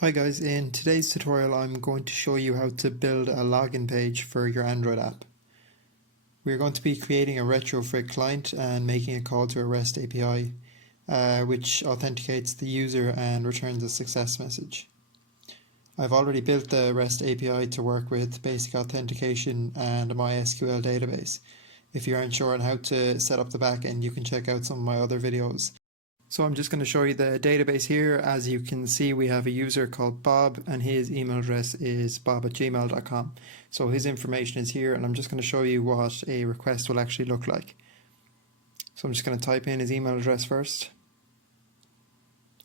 Hi guys, in today's tutorial I'm going to show you how to build a login page for your Android app. We're going to be creating a Retrofit client and making a call to a REST API which authenticates the user and returns a success message. I've already built the REST API to work with basic authentication and a MySQL database. If you aren't sure on how to set up the backend, you can check out some of my other videos. So I'm just going to show you the database here. As you can see, we have a user called Bob and his email address is bob@gmail.com. So his information is here, and I'm just going to show you what a request will actually look like. So I'm just going to type in his email address first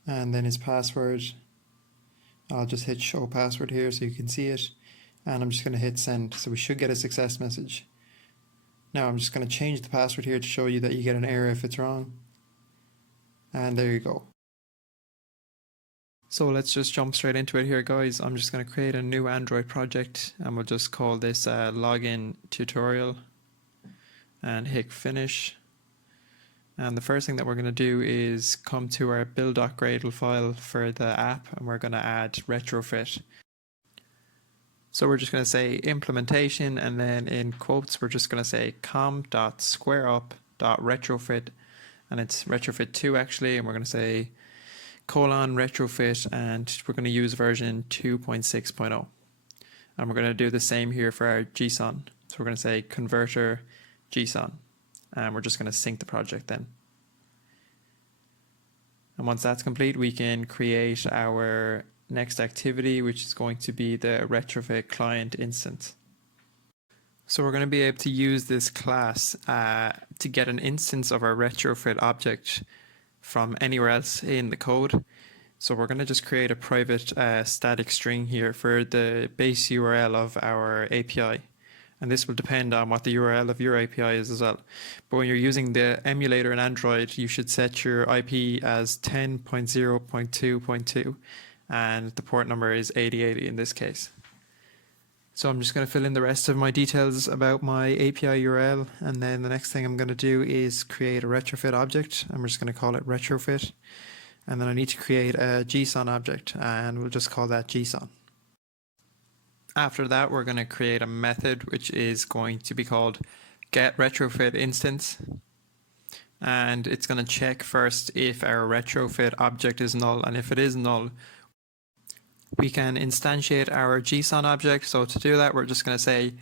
and then his password. I'll just hit show password here so you can see it, and I'm just going to hit send. So we should get a success message. Now I'm just going to change the password here to show you that you get an error if it's wrong. And there you go. So let's just jump straight into it here, guys. I'm just going to create a new Android project and we'll just call this login tutorial and hit finish. And the first thing that we're going to do is come to our build.gradle file for the app, and we're going to add retrofit. So we're just going to say implementation, and then in quotes we're just going to say com.squareup.retrofit, and it's retrofit 2 actually, and we're going to say :retrofit, and we're going to use version 2.6.0. And we're going to do the same here for our JSON. So we're going to say converter JSON, and we're just going to sync the project then. And once that's complete, we can create our next activity, which is going to be the retrofit client instance. So we're going to be able to use this class to get an instance of our retrofit object from anywhere else in the code. So we're going to just create a private static string here for the base URL of our API. And this will depend on what the URL of your API is as well. But when you're using the emulator in Android, you should set your IP as 10.0.2.2, and the port number is 8080 in this case. So I'm just going to fill in the rest of my details about my API URL, and then the next thing I'm going to do is create a retrofit object, and we're just going to call it retrofit. And then I need to create a JSON object, and we'll just call that JSON. After that, we're going to create a method which is going to be called getRetrofitInstance, and it's going to check first if our retrofit object is null, and if it is null, we can instantiate our JSON object. So to do that, we're just going to say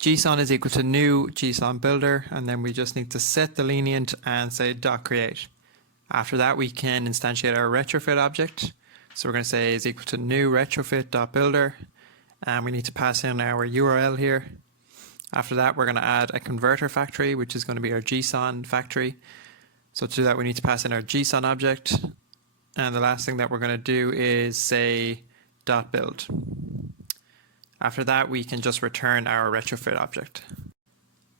JSON is equal to new JSON builder, and then we just need to set the lenient and say .create. After that, we can instantiate our retrofit object. So we're going to say is equal to new retrofit.builder, and we need to pass in our URL here. After that, we're going to add a converter factory, which is going to be our JSON factory. So to do that, we need to pass in our JSON object. And the last thing that we're going to do is say .build. After that, we can just return our retrofit object.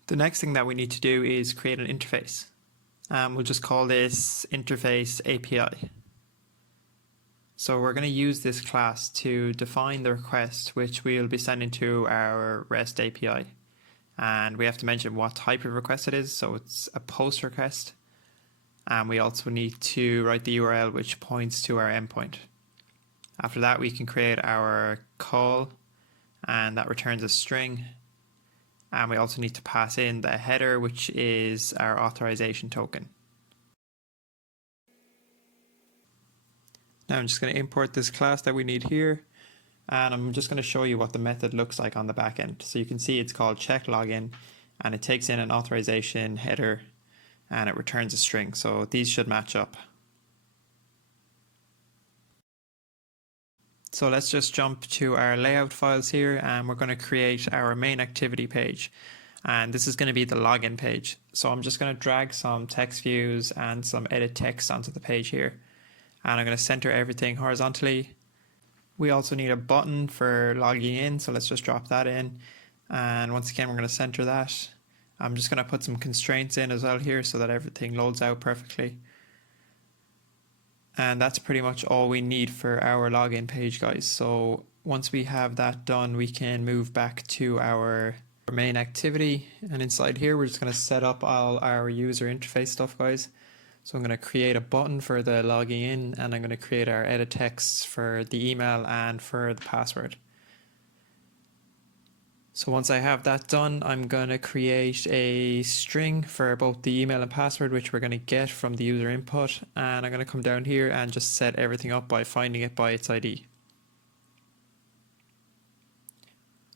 The next thing that we need to do is create an interface. We'll just call this interface API. So we're going to use this class to define the request which we'll be sending to our REST API. And we have to mention what type of request it is. So it's a post request. And we also need to write the URL which points to our endpoint. After that, we can create our call, and that returns a string. And we also need to pass in the header, which is our authorization token. Now I'm just going to import this class that we need here, and I'm just going to show you what the method looks like on the back end. So you can see it's called checkLogin, and it takes in an authorization header and it returns a string. So these should match up. So let's just jump to our layout files here, and we're going to create our main activity page. And this is going to be the login page. So I'm just going to drag some text views and some edit text onto the page here. And I'm going to center everything horizontally. We also need a button for logging in, so let's just drop that in. And once again, we're going to center that. I'm just going to put some constraints in as well here so that everything loads out perfectly. And that's pretty much all we need for our login page, guys. So once we have that done, we can move back to our main activity. And inside here, we're just going to set up all our user interface stuff, guys. So I'm going to create a button for the logging in, and I'm going to create our edit text for the email and for the password. So once I have that done, I'm going to create a string for both the email and password, which we're going to get from the user input. And I'm going to come down here and just set everything up by finding it by its ID.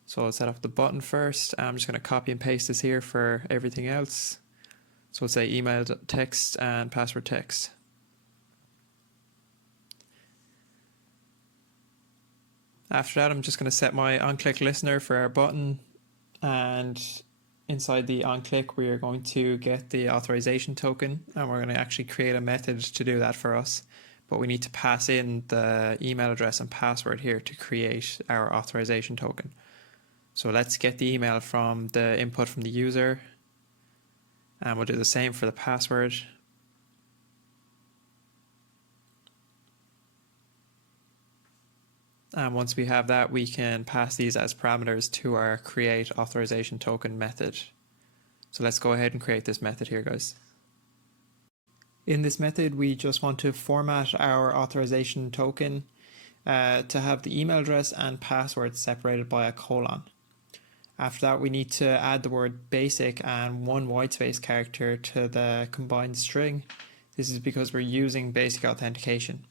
So I'll set up the button first. I'm just going to copy and paste this here for everything else. So we'll say email text and password text. After that, I'm just going to set my onClick listener for our button, and inside the onClick we are going to get the authorization token, and we're going to actually create a method to do that for us, but we need to pass in the email address and password here to create our authorization token. So let's get the email from the input from the user, and we'll do the same for the password. And once we have that, we can pass these as parameters to our create authorization token method. So let's go ahead and create this method here, guys. In this method, we just want to format our authorization token to have the email address and password separated by a colon. After that, we need to add the word basic and one whitespace character to the combined string. This is because we're using basic authentication.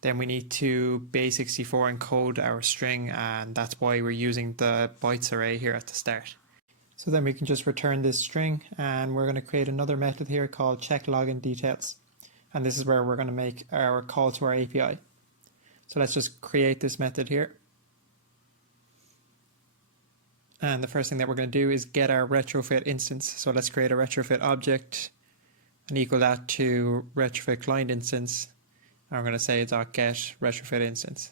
Then we need to base64 encode our string, and that's why we're using the bytes array here at the start. So then we can just return this string, and we're going to create another method here called check login details. And this is where we're going to make our call to our API. So let's just create this method here. And the first thing that we're going to do is get our retrofit instance. So let's create a retrofit object and equal that to retrofit client instance. And we're going to say .get retrofit instance.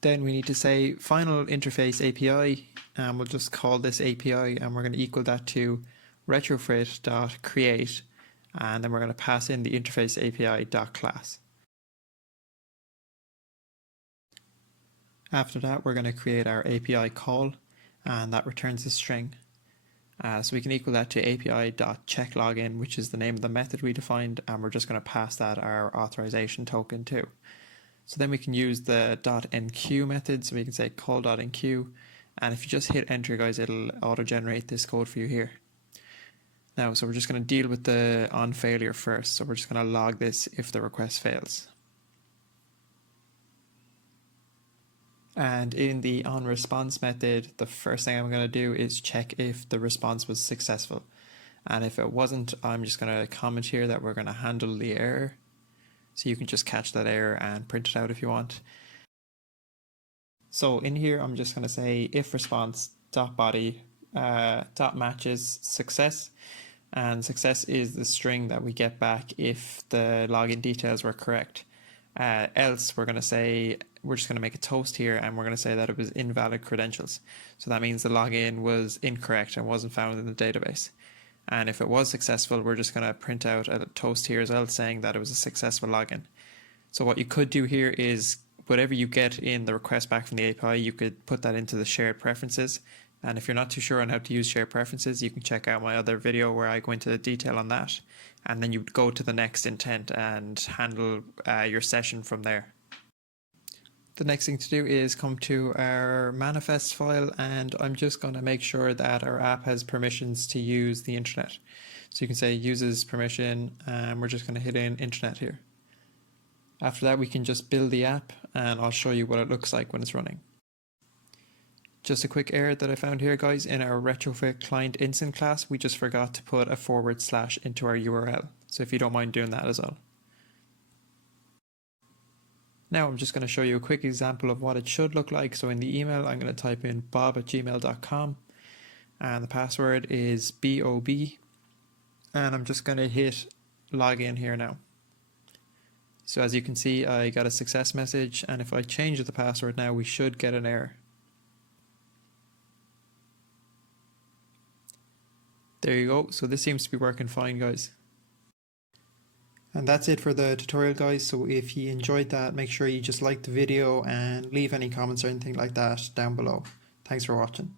Then we need to say final interface API, and we'll just call this API, and we're going to equal that to retrofit.create, and then we're going to pass in the interface API.class. After that, we're going to create our API call, and that returns a string. So we can equal that to api.checklogin, which is the name of the method we defined, and we're just going to pass that our authorization token too. So then we can use the .enqueue method, so we can say call.enqueue, and if you just hit enter, guys, it'll auto-generate this code for you here. Now, so we're just going to deal with the on failure first, so we're just going to log this if the request fails. And in the onResponse method, the first thing I'm going to do is check if the response was successful. And if it wasn't, I'm just going to comment here that we're going to handle the error. So you can just catch that error and print it out if you want. So in here, I'm just going to say if response .body .matches success. And success is the string that we get back if the login details were correct. Else we're going to say, we're just going to make a toast here, and we're going to say that it was invalid credentials. So that means the login was incorrect and wasn't found in the database. And if it was successful, we're just going to print out a toast here as well, saying that it was a successful login. So what you could do here is whatever you get in the request back from the API, you could put that into the shared preferences. And if you're not too sure on how to use shared preferences, you can check out my other video where I go into detail on that. And then you go to the next intent and handle your session from there. The next thing to do is come to our manifest file, and I'm just going to make sure that our app has permissions to use the internet. So you can say uses permission, and we're just going to hit in internet here. After that, we can just build the app, and I'll show you what it looks like when it's running. Just a quick error that I found here, guys. In our retrofit client instance class, we just forgot to put a / into our URL. So if you don't mind doing that as well. Now I'm just going to show you a quick example of what it should look like. So in the email, I'm going to type in bob@gmail.com, and the password is BOB, and I'm just going to hit login here now. So as you can see, I got a success message, and if I change the password now, we should get an error. There you go. So this seems to be working fine, guys. And that's it for the tutorial, guys. So if you enjoyed that, make sure you just like the video and leave any comments or anything like that down below. Thanks for watching.